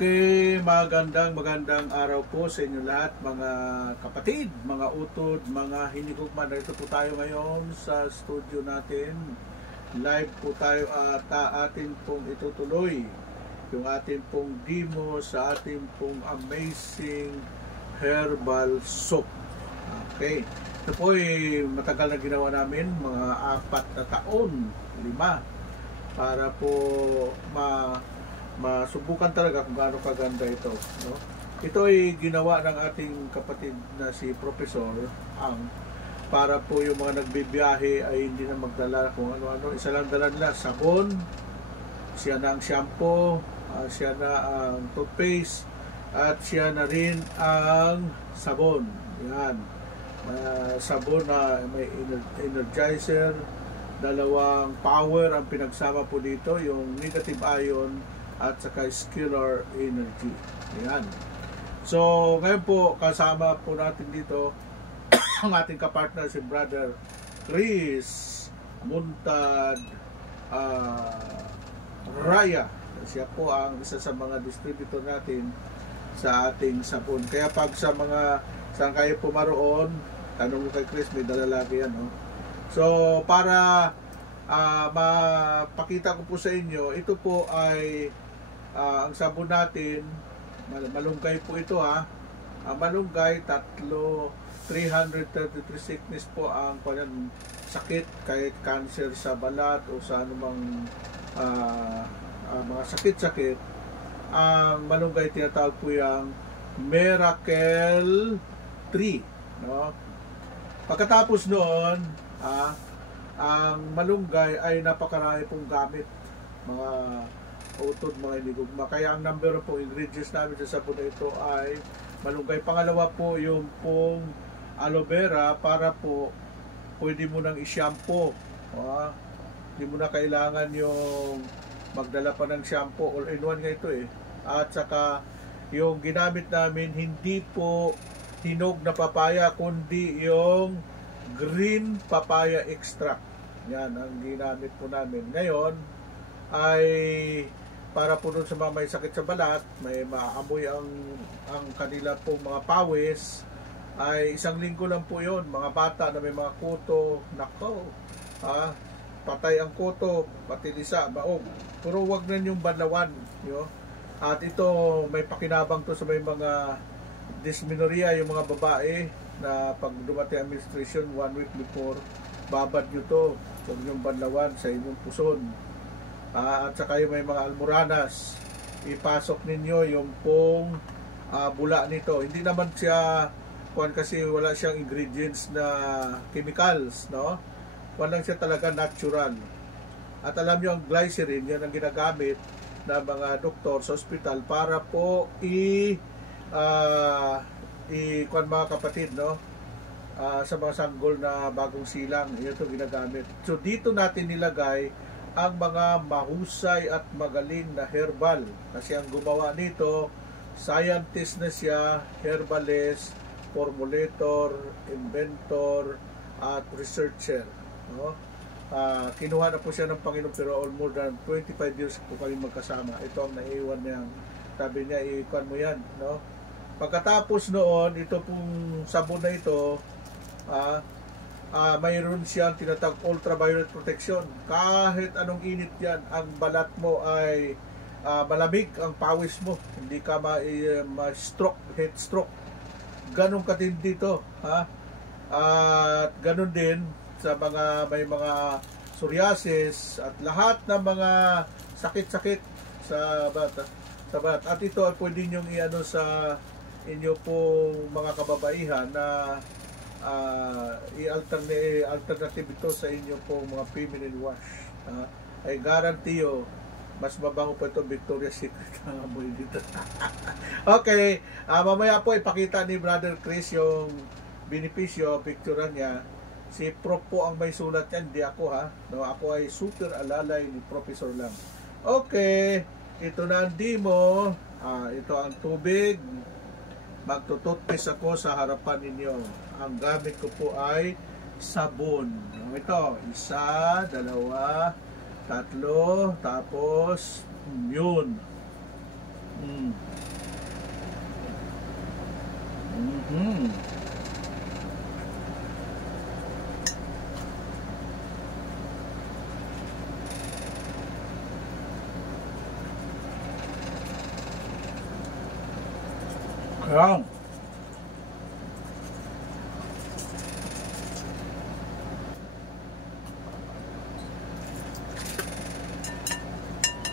Okay, magandang araw po sa inyo lahat, mga kapatid, mga utod, mga hinigugma. Narito po tayo ngayon sa studio natin. Live po tayo at atin pong itutuloy yung ating pong demo sa ating pong amazing herbal soap. Okay, ito po ay matagal na ginawa namin, mga 4 na taon, 5, para po masubukan talaga kung gaano kaganda ito, no? Ito ay ginawa ng ating kapatid na si Professor Ang, para po yung mga nagbibiyahe ay hindi na magdala kung ano-ano. Isa lang dala nila, sabon, siya na ang shampoo, siya na ang toothpaste, at siya na rin ang sabon. Yan, sabon na may energizer, 2 power ang pinagsama po dito, yung negative ion at saka scalar energy. Ayan. So, ngayon po, kasama po natin dito ang ating kapartner, si Brother Chris Muntad Raya. Siya po ang isa sa mga distributor natin sa ating sabon. Kaya pag sa mga saan kayo pumaroon, tanong mo kay Chris, may dala lagi yan, no? So, para mapakita ko po sa inyo, ito po ay ang sabon natin, malunggay po ito, ha. Malunggay, 333 sickness po ang sakit, kahit cancer sa balat o sa anumang mga sakit-sakit. Ang malunggay tinatawag po yung Miracle Tree, no? Pagkatapos noon, ang malunggay ay napakarami pong gamit, mga utod, mga hinigugma. Kaya ang number po ingredients namin sa sabon na ito ay malunggay. Pangalawa po yung pong aloe vera, para po pwede mo nang i-shampoo. Hindi mo na kailangan yung magdala pa ng shampoo, all-in-one nga ito eh. At saka yung ginamit namin, hindi po hinog na papaya, kundi yung green papaya extract. Yan ang ginamit po namin. Ngayon ay para po doon sa mga may sakit sa balat, may maamoy ang kanila pong mga pawis, ay 1 linggo lang po yon. Mga bata na may mga kuto, nako, patay ang kuto, pati lisa, baog. Pero wag na yung banlawan, yo. At ito, may pakinabang to sa may mga dysmenorrhea, yung mga babae na pag dumating ang menstruation 1 week before, babad nyo to, huwag yung banlawan sa inyong puson. At saka yung may mga almoranas, ipasok ninyo yung pong bula nito. Hindi naman siya kasi wala siyang ingredients na chemicals, no? Walang siya talaga natural. At alam nyo, ang glycerin, yan ang ginagamit na mga doktor sa ospital para po mga kapatid, no? Sa mga sanggol na bagong silang, ito ginagamit. So dito natin nilagay ang mga mahusay at magaling na herbal, kasi ang gumawa nito, scientist na siya, herbalist, formulator, inventor, at researcher, no? Kinuha na po siya ng Panginoon, pero all more than 25 years po kami magkasama. Ito ang naiwan niya, sabi niya, ikuan mo yan, no? Pagkatapos noon, ito pong sabon na ito, mayroon siyang tinatag ultraviolet protection. Kahit anong init yan, ang balat mo ay malamig, ang pawis mo, hindi ka ma-stroke, heat stroke. Ganun katindi ito, ha? At ganun din sa may mga psoriasis at lahat ng mga sakit-sakit sa balat. At ito ay pwede nyo i-ano sa inyo pong mga kababaihan na i-alternative ito sa inyo pong mga feminine wash. Ay guarantee yo, mas mabango po ito, Victoria's Secret ang amoy dito. Okay, mamaya po ipakita ni Brother Chris yung benepisyo, picturean niya. Si Prof po ang may sulat yan, di ako, ha. No, ako ay super alalay ni Professor lang. Okay, ito na ang demo. Ito ang tubig. Magtututpis ako sa harapan ninyo. Ang gamit ko po ay sabon. Ito, 1, 2, 3, tapos yun. Ayan.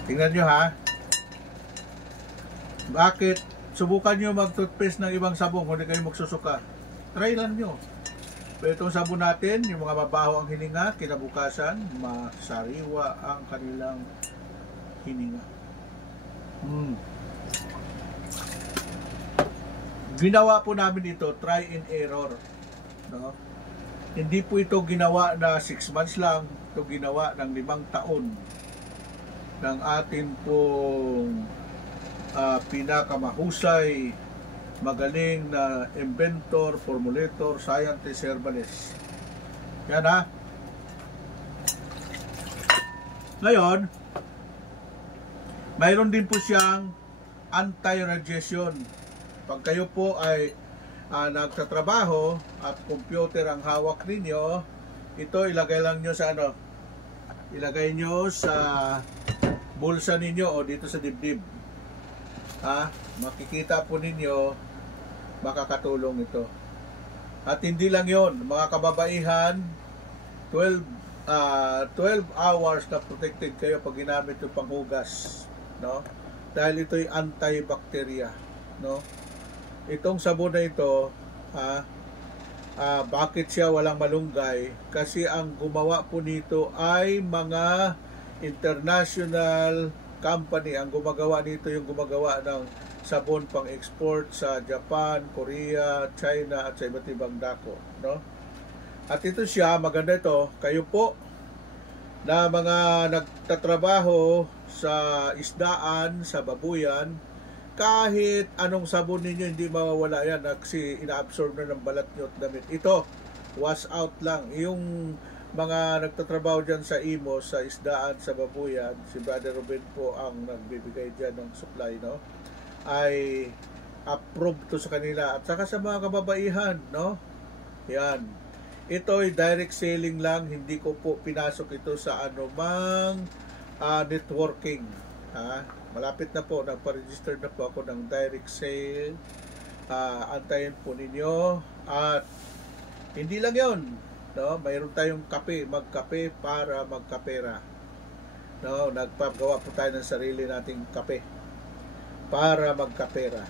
Tingnan nyo ha. Bakit? Subukan nyo mag-toothpaste ng ibang sabon kung hindi kayo magsusuka. Try lang nyo. Pero itong sabon natin, yung mga mabaho ang hininga, kinabukasan, masariwa ang kanilang hininga. Ginawa po namin ito, try and error. No? Hindi po ito ginawa na 6 months lang, ito ginawa ng 5 taon ng atin pong pinakamahusay, magaling na inventor, formulator, scientist, herbalist. Yan ha. Ngayon, mayroon din po siyang anti-radiation. Pag kayo po ay nagtatrabaho at computer ang hawak ninyo, ito ilagay lang nyo sa ano? Ilagay nyo sa bulsa ninyo o dito sa dibdib. Makikita po ninyo, makakatulong ito. At hindi lang yon, mga kababaihan, 12 hours na protected kayo pag ginamit yung panghugas, no? Dahil ito'y antibacteria, no? Itong sabon na ito, bakit siya walang malunggay? Kasi ang gumawa po nito ay mga international company. Ang gumagawa nito yung gumagawa ng sabon pang export sa Japan, Korea, China at sa iba't ibang dako, no? At ito siya, maganda ito, kayo po na mga nagtatrabaho sa isdaan, sa babuyan, kahit anong sabon ninyo hindi mawawala yan kasi inaabsorb na ng balat nyo at damit. Ito, wash out lang. Yung mga nagtatrabaho dyan sa IMO, sa isdaan, sa babuyan, si Brother Ruben po ang nagbibigay dyan ng supply, no? Ay approved to sa kanila at saka sa mga kababaihan, no? Yan. Ito ay direct selling lang, hindi ko po pinasok ito sa anumang networking. Malapit na po, nagpa-register na po ako ng direct sale. Antayin po ninyo. At hindi lang yon, no? Mayroon tayong kape, magkape para magkapera. No, nagpagawa po tayo ng sarili nating kape para magkapera.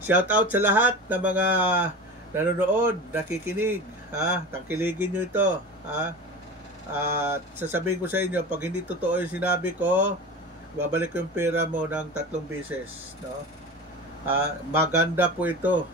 Shout out sa lahat ng mga nanonood, nakikinig, tangkiligin nyo ito, at sasabihin ko sa inyo, pag hindi totoo yung sinabi ko, babalik ko yung pera mo ng 3 beses, no? Maganda po ito.